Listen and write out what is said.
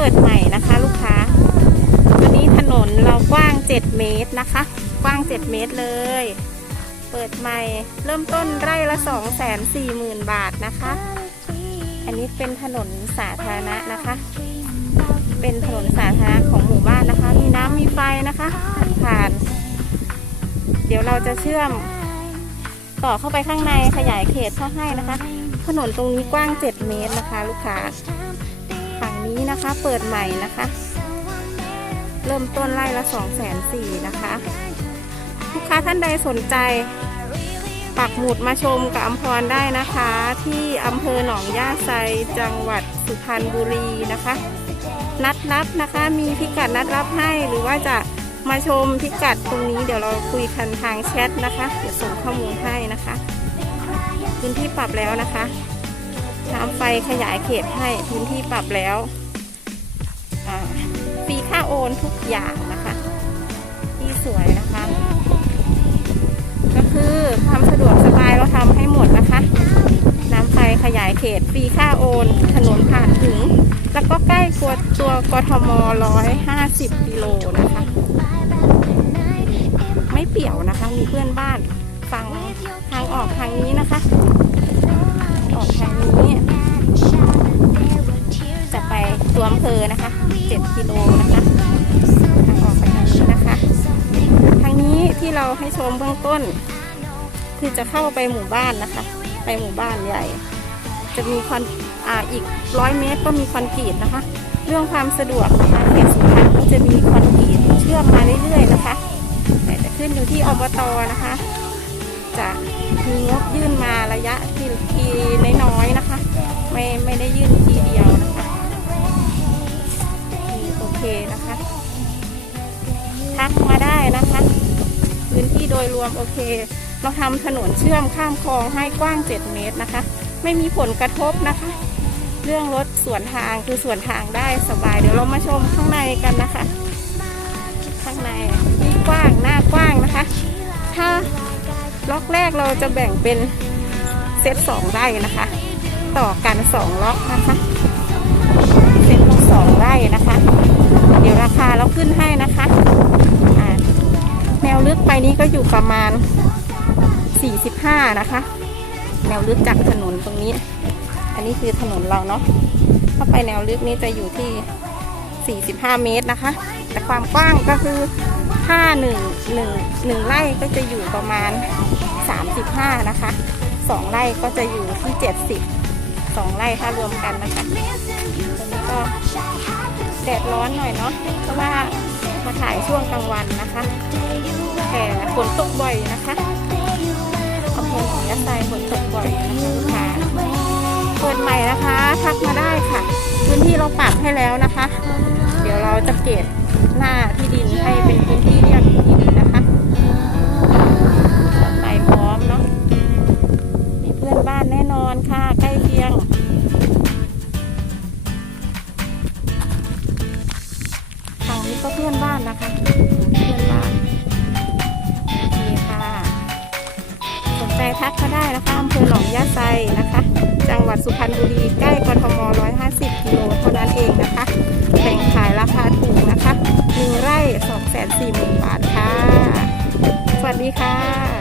เปิดใหม่นะคะ ลูกค้าอันนี้ถนนเรากว้าง 7 เมตรนะคะ กว้าง 7 เมตรเลย เปิดใหม่ เริ่มต้นไร่ละ 2 4 0 0 0 0 บาทนะคะ อันนี้เป็นถนนสาธารณะนะคะ เป็นถนนสาธารณะของหมู่บ้านนะคะ มีน้ำมีไฟนะคะผ่าน เดี๋ยวเราจะเชื่อมต่อเข้าไปข้างในขยายเขตเข้าให้นะคะ ถนนตรงนี้กว้าง 7 เมตรนะคะ ลูกค้า นี้นะคะ เปิดใหม่นะคะ เริ่มต้นไร่ละ 2 4 0 0 0 0นะคะ ลูกค้าท่านใดสนใจ ปักหมุดมาชมกับอัมพรได้นะคะ ที่อำเภอหนองย่าไซจังหวัดสุพรรณบุรีนะคะ นัดรับนะคะมีพิกัดนัดรับให้หรือว่าจะมาชมพิกัดตรงนี้เดี๋ยวเราคุยกันทางแชทนะคะ เดี๋ยวส่งข้อมูลให้นะคะ พื้นที่ปรับแล้วนะคะ น้ำไฟขยายเขตให้พื้นที่ปรับแล้วฟรีค่าโอนทุกอย่างนะคะ ที่สวยนะคะ ก็คือความสะดวกสบายเราทำให้หมดนะคะน้ำไฟขยายเขตฟรีค่าโอนถนนผ่านถึง แล้วก็ใกล้กวตัวกทม 150 กิโลนะคะ ไม่เปี่ยวนะคะ มีเพื่อนบ้านฟังทางออกทางนี้นะคะ ออกทางนี้ จะไปตัวอำเภอนะคะ 7 กิโลนะคะทางออกไปทางนี้นะคะ ทางนี้ที่เราให้ชมเบื้องต้น คือจะเข้าไปหมู่บ้านนะคะ ไปหมู่บ้านใหญ่ จะมีคอนอ่าอีกร้อยเมตรก็มีคอนกรีตนะคะ เรื่องความสะดวกนะคะเขตสุพรรณก็จะมีคอนกรีตเชื่อมมาเรื่อยๆนะคะ แต่จะขึ้นอยู่ที่อบตนะคะ จะมีงบยื่นมาระยะทีทีน้อยๆนะคะ ไม่ไม่ได้ยื่นทีเดียวนะคะทีโอเคนะคะทักมาได้นะคะ พื้นที่โดยรวมโอเค เราทำถนนเชื่อมข้ามคลองให้กว้าง 7 เมตรนะคะ ไม่มีผลกระทบนะคะ เรื่องรถสวนทางคือสวนทางได้สบาย เดี๋ยวเรามาชมข้างในกันนะคะ ข้างในที่กว้างหน้ากว้างนะคะ ล็อกแรกเราจะแบ่งเป็นเซตสองไร่นะคะ ต่อกันสองล็อกนะคะเซตละสองไร่นะคะ เดี๋ยวราคาเราขึ้นให้นะคะแนวลึกไปนี้ก็อยู่ประมาณ 45 นะคะ แนวลึกจากถนนตรงนี้ อันนี้คือถนนเราเนาะถ้าไปแนวลึกนี้จะอยู่ที่ 45 เมตรนะคะ แต่ความกว้างก็คือถ้าหนึ่งหนึ่งหนึ่งไร่ก็จะอยู่ประมาณ 35 นะคะสองไร่ก็จะอยู่ที่ 70สองไร่ถ้ารวมกันนะคะตรงนี้ก็แดดร้อนหน่อยเนาะเพราะว่ามาถ่ายช่วงกลางวันนะคะแต่ฝนตกบ่อยนะคะอำเภอหนองยะไซฝนตกบ่อยนะคะลูกค้าเปิดใหม่นะคะทักมาได้ค่ะ พื้นที่เราปรับให้แล้วนะคะ เดี๋ยวเราจะเกตหน้าที่ดินให้เป็นพื้นที่เรียบดิน ก็เพื่อนบ้านนะคะ เพื่อนบ้านโอเคค่ะ สนใจทักก็ได้นะคะอำเภอหนองยาไซนะคะ จังหวัดสุพรรณบุรีใกล้กทม 150 กิโลเท่านั้นเองนะคะแบ่งขายราคาถูกนะคะหนึ่งไร่240,000 บาทค่ะ สวัสดีค่ะ